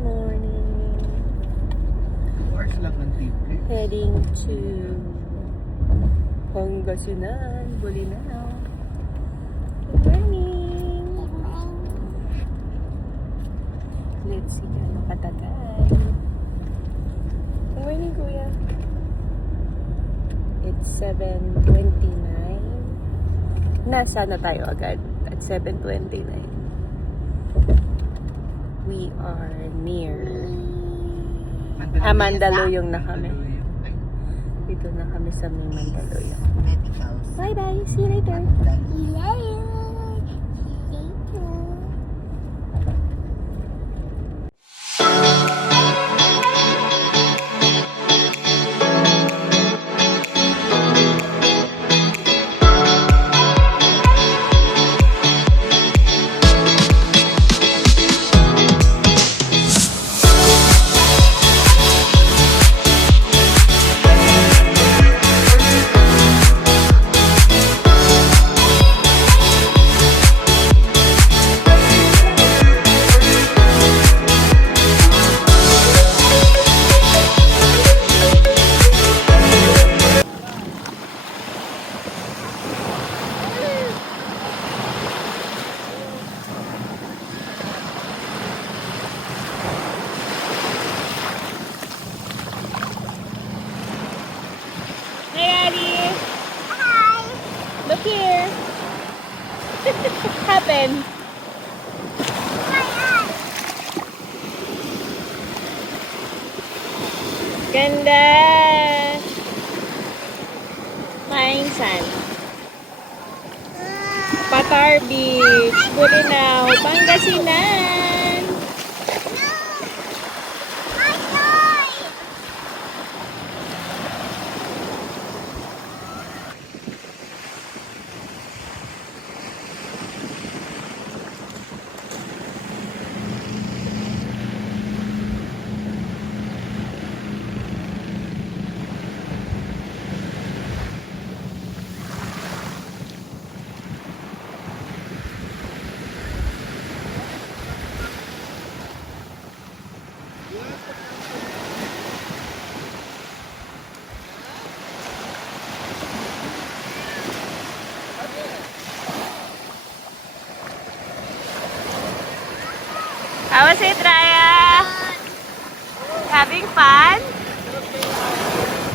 morning. 2 hours lang ng tiple. Heading to Pangasinan, Bolinao. Good morning. Let's see ano katagal. Good morning, Kuya. It's 7:29. Nasa na tayo agad at 7:29. We are near Mandaluyong na kami. Dito na kami sa may Mandaluyong. Bye-bye. See you later. Look here. Happened. Ganda. Mainsan. Patar Beach, Bolinao, Pangasinan. How was it, Raya? Having fun?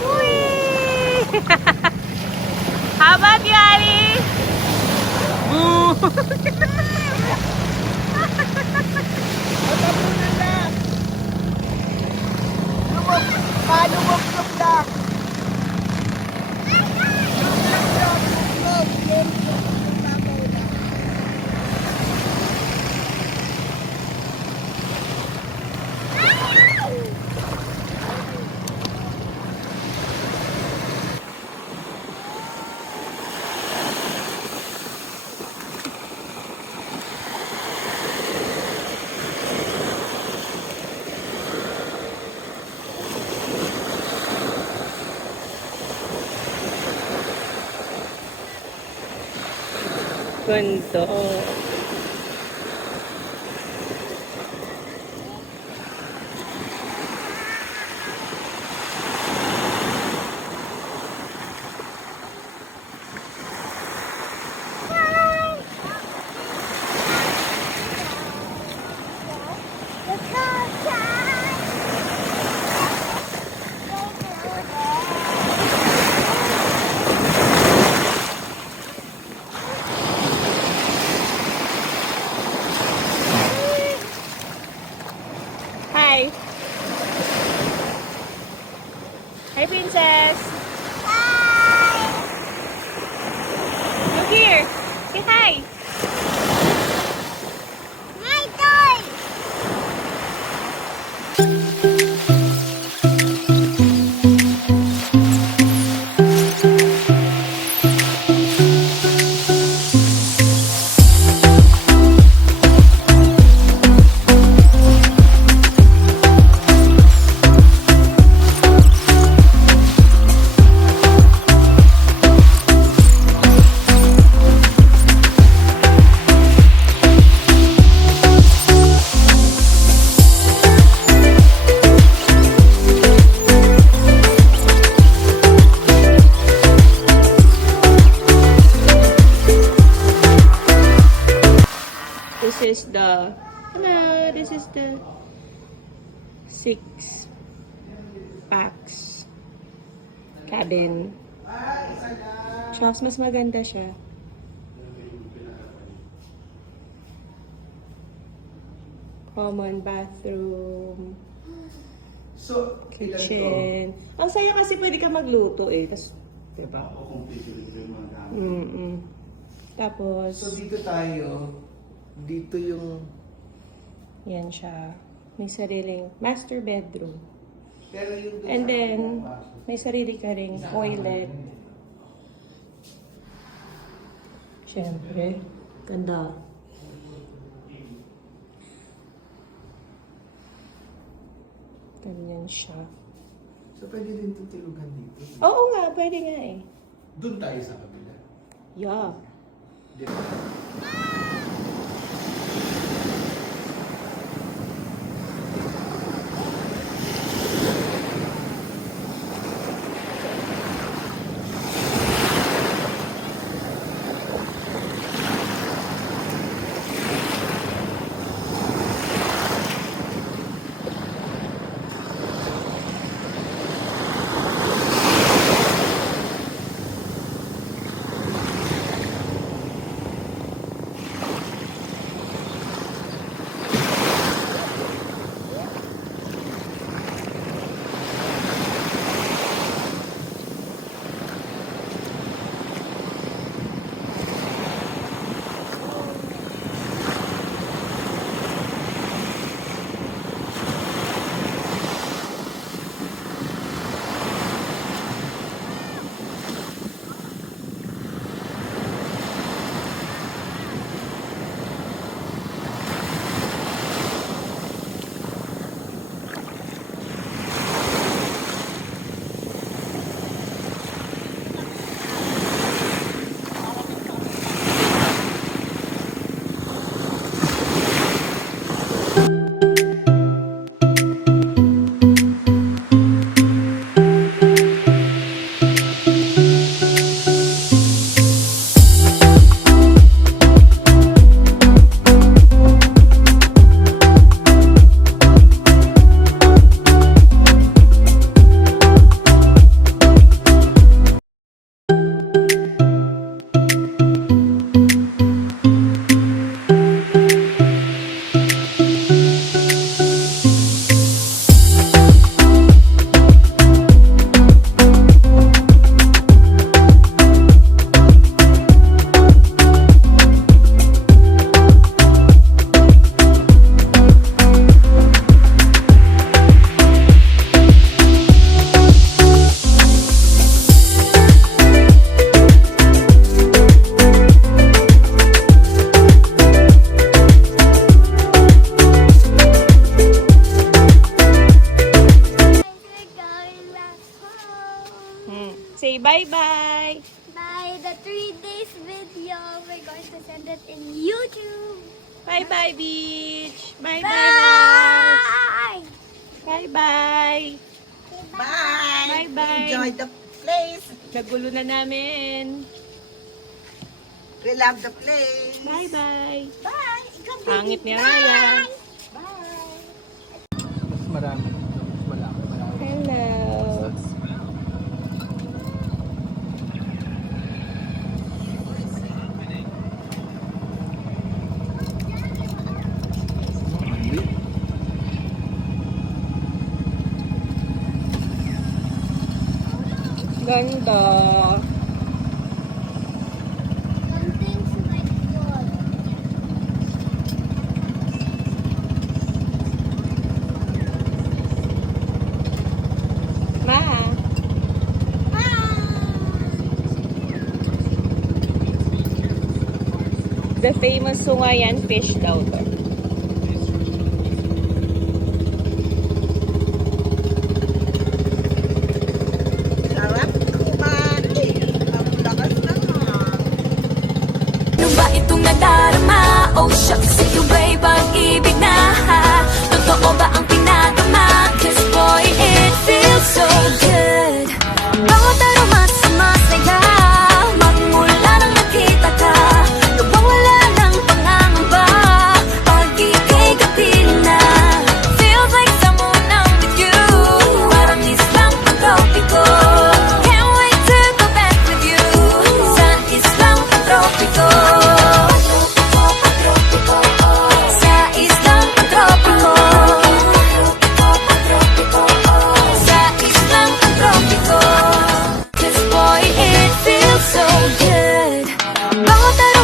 Whee! How about you, Ali? Boo! Ganda. Hi. Hi, Princess. Hi. Look here. Say hi. Hi, toy. is the 6 packs cabin. Shucks, mas maganda siya. Common bathroom, So, ilan to? kitchen. Ang saya kasi pwede ka magluto eh. Tapos, diba? Ako kung pipili ko yung mga gamit. Tapos, So, dito tayo. Dito yung... yan siya. May sariling master bedroom. Pero yung... And then, may sarili ka ring toilet. Siyempre, ganda. Ganyan siya. So, pwede din tutulugan dito. Oo nga, pwede nga eh. Doon tayo sa kabila. Yeah. Di ba? Say bye-bye. By the 3 days video, we're going to send it in YouTube. Bye-bye, beach. Bye-bye, house. Bye! Bye-bye. Bye! Bye-bye. Enjoy the place. Nagulo na namin. We love the place. Bye-bye. Bye! Ikaw din. Hangit ni Ryan. Bye! Mas marami. Mas malaki. Hello. Ganda. Something's like good. Ma. The famous Sungayan fish daw to. Sarap kumain. Ang lakas naman. Ano ba itong nadarama? Oh shucks, sa'yo ba'y pag-ibig na ha? Totoo ba ang pinagama? 'Cause boy, it feels so good. Bawat aroma sumasaya, magmula nang nakita ka. Nawawala ng pangangamba,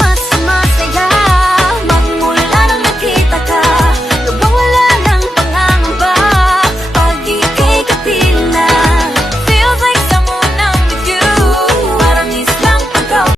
mas